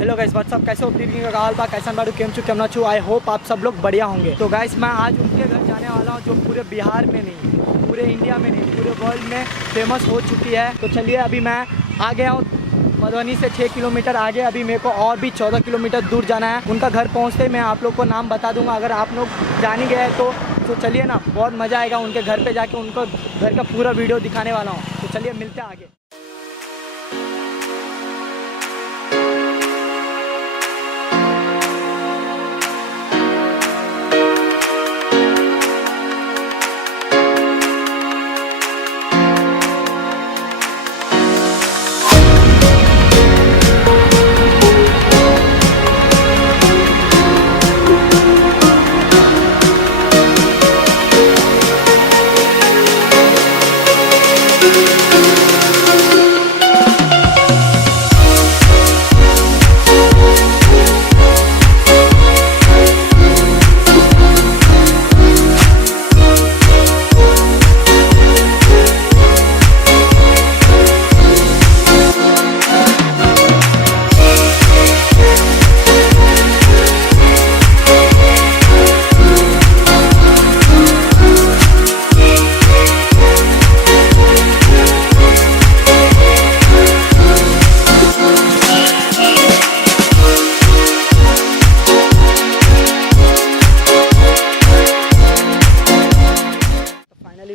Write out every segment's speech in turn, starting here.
Hello guys what's up, कैसे हो? प्रीति का गाल बा कैसन बाड़ू केम चू केमना छू। आई होप आप सब लोग बढ़िया होंगे। तो गाइस मैं आज उनके घर जाने वाला हूँ जो पूरे बिहार में नहीं, पूरे इंडिया में नहीं, पूरे वर्ल्ड में फेमस हो चुकी है। तो चलिए अभी मैं आ गया हूँ मधुबनी से 6 किलोमीटर आगे। अभी मेरे को और भी 14 किलोमीटर दूर जाना है। उनका घर पहुँचते मैं आप लोग को नाम बता दूंगा। अगर आप लोग जान ही गए तो चलिए ना, बहुत मज़ा आएगा उनके घर पे जाके। उनको घर का पूरा वीडियो दिखाने वाला हूँ। तो चलिए मिलते हैं आगे।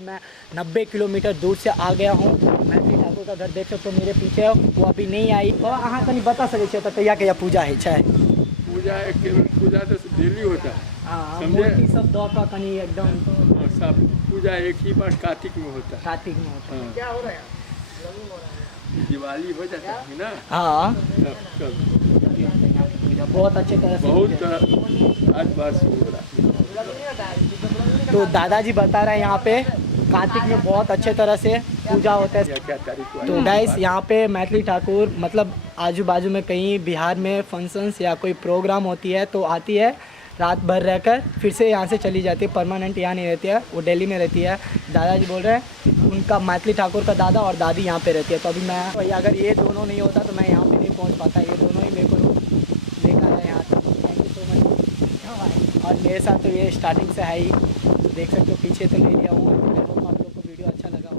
मैं 90 किलोमीटर दूर से आ गया हूँ। मैथिली ठाकुर का घर देख सकते हो मेरे पीछे, वो अभी नहीं आई। और अहाँ कहीं बता सके छे कहिया कहिया पूजा है छै? पूजा पूजा तो डेली होता है। हाँ, मूर्ति सब दो का कहीं एकदम सब पूजा एक ही बार कार्तिक में होता है। कार्तिक में होता है। क्या हो रहा है? दिवाली हो जाता है ना। हाँ सब बहुत अच्छे तरह से बहुत आज बार से हो रहा है। तो दादाजी बता रहे हैं यहाँ पे कार्तिक में बहुत अच्छे तरह से पूजा होता है। क्या तारीख को? तो गाइस यहाँ पे मैथिली ठाकुर मतलब आजू बाजू में कहीं बिहार में फंक्शंस या कोई प्रोग्राम होती है तो आती है, रात भर रहकर फिर से यहाँ से चली जाती है। परमानेंट यहाँ नहीं रहती है, वो दिल्ली में रहती है। दादाजी बोल रहे हैं उनका मैथिली ठाकुर का दादा और दादी यहाँ पे रहती है। तो अभी मैं अगर ये दोनों नहीं होता तो मैं यहाँ पे नहीं पहुँच पाता। ये दोनों ही मेरे को लेकर आए यहाँ तक। Thank you so much. और मेरे साथ तो ये स्टार्टिंग से है ही, देख सकते हो पीछे तो ले लिया हूँ। आप लोग को वीडियो अच्छा लगा हो।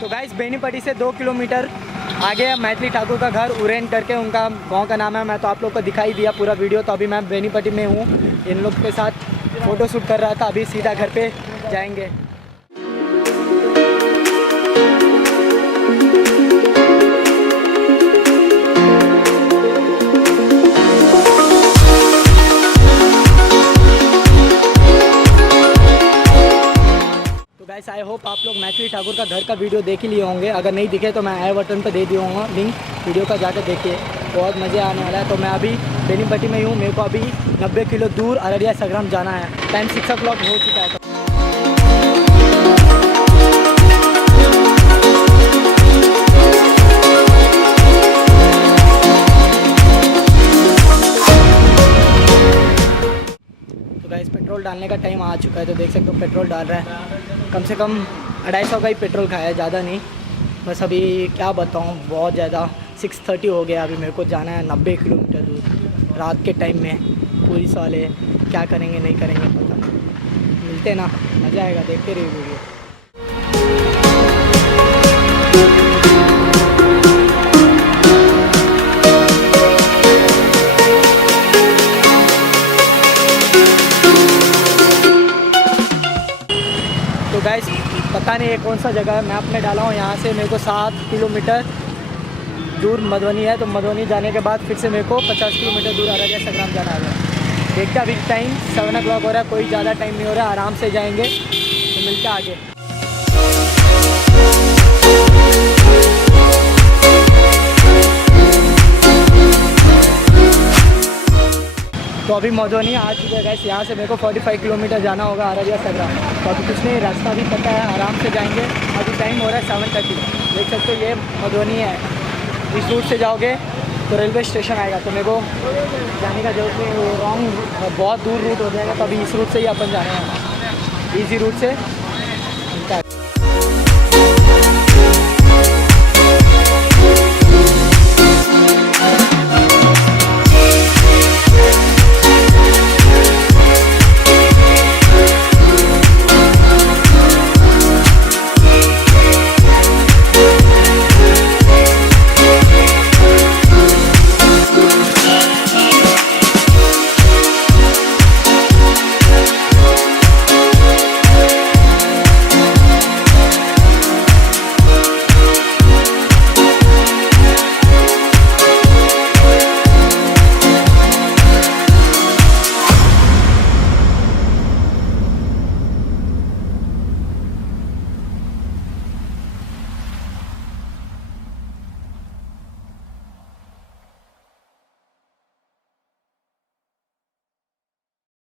तो गाइस बेनीपट्टी से 2 किलोमीटर आगे मैथिली ठाकुर का घर उरेन करके उनका गांव का नाम है। मैं तो आप लोग को दिखाई दिया पूरा वीडियो। तो अभी मैं बेनीपट्टी में हूँ, इन लोग के साथ फ़ोटो शूट कर रहा था। अभी सीधा घर पे जाएंगे। गाइस आई होप आप लोग मैथिली ठाकुर का घर का वीडियो देख ही लिए होंगे। अगर नहीं दिखे तो मैं आई बटन पर दे दिया हूँ लिंक, वीडियो का जाकर देखिए, बहुत मज़े आने वाला है। तो मैं अभी बेनीपट्टी में हूँ, मेरे को अभी 90 किलो दूर अररिया संग्राम जाना है। टाइम 6 o'clock हो चुका है। तो गाइस पेट्रोल डालने का टाइम आ चुका है। तो देख सकते हो पेट्रोल डाल रहा है। कम से कम 250 का ही पेट्रोल खाया, ज़्यादा नहीं। बस अभी क्या बताऊँ, बहुत ज़्यादा 6:30 हो गया। अभी मेरे को जाना है 90 किलोमीटर दूर रात के टाइम में। पुलिस वाले क्या करेंगे नहीं करेंगे पता नहीं। मिलते ना, मज़ा आएगा, देखते रहिए वीडियो। तो गाइस पता नहीं ये कौन सा जगह है, मैप में डाला हूँ। यहाँ से मेरे को 7 किलोमीटर दूर मधुबनी है। तो मधुबनी जाने के बाद फिर से मेरे को 50 किलोमीटर दूर अररिया संग्राम जाना है। देखते अभी टाइम 7 o'clock हो रहा है, कोई ज़्यादा टाइम नहीं हो रहा है, आराम से जाएंगे। तो मिलते आगे। तो अभी मधुबनी आ चुके हैं गाइस। यहाँ से मेरे को 45 किलोमीटर जाना होगा अररिया संग्राम। तो अभी कुछ नहीं, रास्ता भी पता है, आराम से जाएंगे। अभी टाइम हो रहा है 7:30। देख सकते हो ये मधुबनी है। इस रूट से जाओगे तो रेलवे स्टेशन आएगा तो मेरे को जाने का जरूरत नहीं, वो रॉन्ग बहुत दूर रूट हो जाएगा, तो अभी इस रूट से ही अपन जाने हैं, इजी रूट से।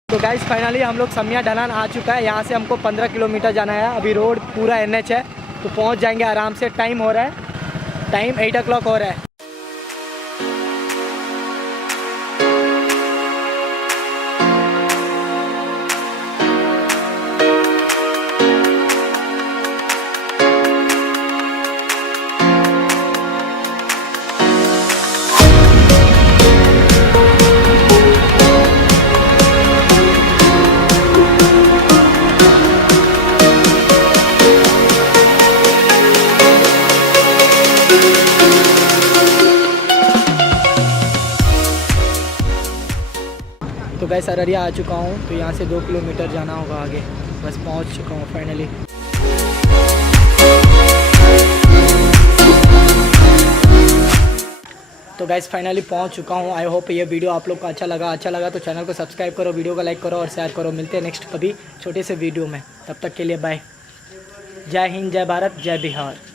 तो गाइस फाइनली हम लोग समिया ढलान आ चुका है। यहाँ से हमको 15 किलोमीटर जाना है। अभी रोड पूरा NH है, तो पहुँच जाएंगे आराम से। टाइम हो रहा है, टाइम 8 o'clock हो रहा है। तो गैस अररिया आ चुका हूँ, तो यहाँ से 2 किलोमीटर जाना होगा आगे। बस पहुँच चुका हूँ फाइनली। तो गैस फाइनली पहुँच चुका हूँ। आई होप ये वीडियो आप लोग को अच्छा लगा तो चैनल को सब्सक्राइब करो, वीडियो को लाइक करो और शेयर करो। मिलते हैं नेक्स्ट कभी छोटे से वीडियो में, तब तक के लिए बाय। जय हिंद, जय भारत, जय बिहार।